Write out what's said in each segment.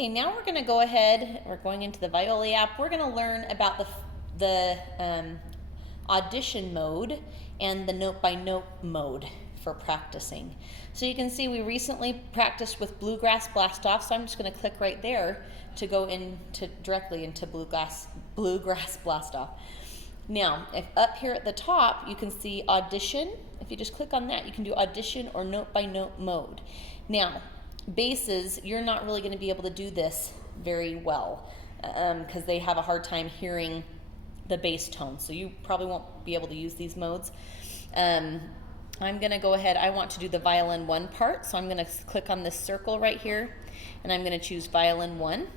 Okay, now we're going to go ahead, we're going into the Violy app. We're going to learn about the audition mode and the note-by-note mode for practicing. So you can see we recently practiced with Bluegrass Blast-Off, so I'm just going to click right there to go directly into Bluegrass Blast-Off. Now, if up here at the top, you can see Audition. If you just click on that, you can do Audition or note-by-note mode. Now, basses, you're not really going to be able to do this very well because they have a hard time hearing the bass tone, so you probably won't be able to use these modes. I'm going to go ahead, I want to do the violin 1 part, so I'm going to click on this circle right here, and I'm going to choose violin 1.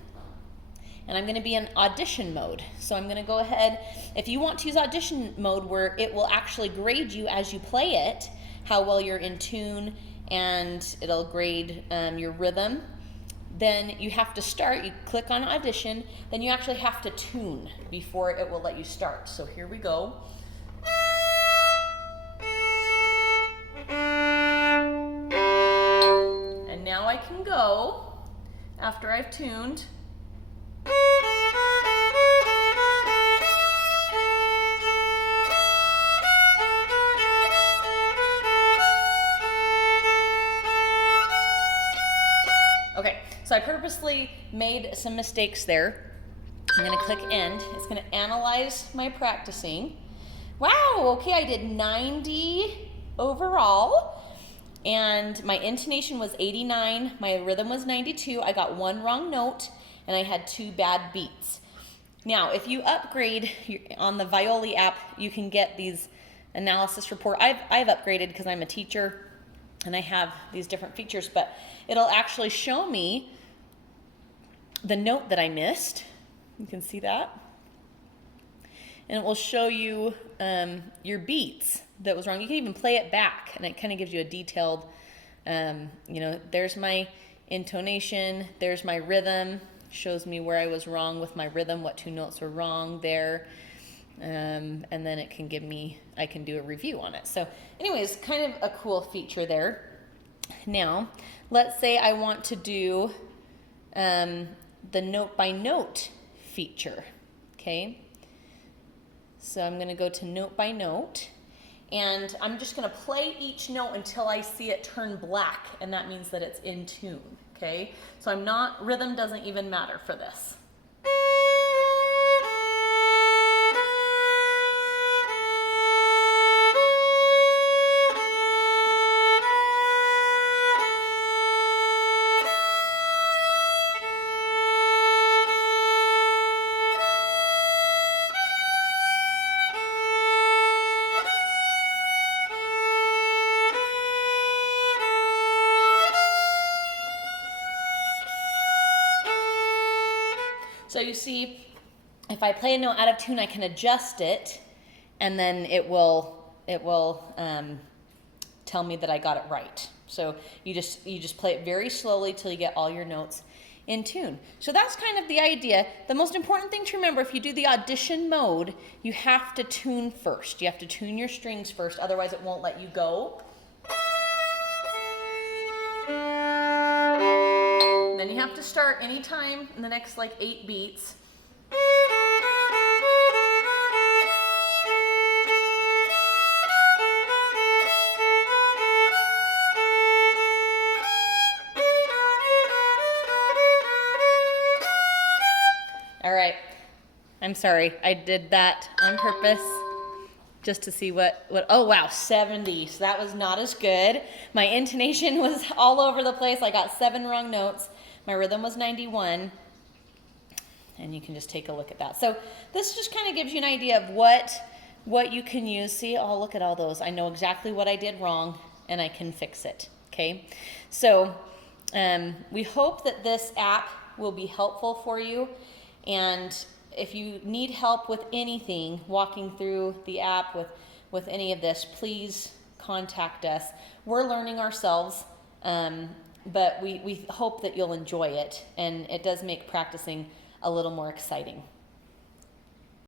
And I'm going to be in audition mode. So I'm going to go ahead, if you want to use audition mode where it will actually grade you as you play it, how well you're in tune, and it'll grade your rhythm, then you have to start, you click on audition, then you actually have to tune before it will let you start. So here we go. And now I can go, after I've tuned. Okay, so I purposely made some mistakes there. I'm going to click end. It's going to analyze my practicing. Wow, okay, I did 90 overall, and my intonation was 89, my rhythm was 92, I got 1 wrong note, and I had 2 bad beats. Now, if you upgrade on the Violy app, you can get these analysis report. I've upgraded because I'm a teacher, and I have these different features, but it'll actually show me the note that I missed. You can see that. And it will show you your beats that was wrong. You can even play it back, and it kind of gives you a detailed, there's my intonation, there's my rhythm, shows me where I was wrong with my rhythm, what 2 notes were wrong there. And then it can give me, I can do a review on it. So anyways, kind of a cool feature there. Now, let's say I want to do the note-by-note feature, okay? So I'm going to go to note-by-note, and I'm just going to play each note until I see it turn black, and that means that it's in tune, okay? So rhythm doesn't even matter for this. So you see, if I play a note out of tune, I can adjust it, and then it will tell me that I got it right. So you just play it very slowly till you get all your notes in tune. So that's kind of the idea. The most important thing to remember, if you do the audition mode, you have to tune first. You have to tune your strings first, otherwise it won't let you go. Then you have to start anytime in the next 8 beats. All right, I'm sorry, I did that on purpose just to see what, oh wow, 70, so that was not as good. My intonation was all over the place. I got 7 wrong notes. My rhythm was 91, and you can just take a look at that. So this just kind of gives you an idea of what you can use. See, oh, look at all those. I know exactly what I did wrong, and I can fix it, okay? So we hope that this app will be helpful for you, and if you need help with anything, walking through the app with any of this, please contact us. We're learning ourselves, but we hope that you'll enjoy it, and it does make practicing a little more exciting.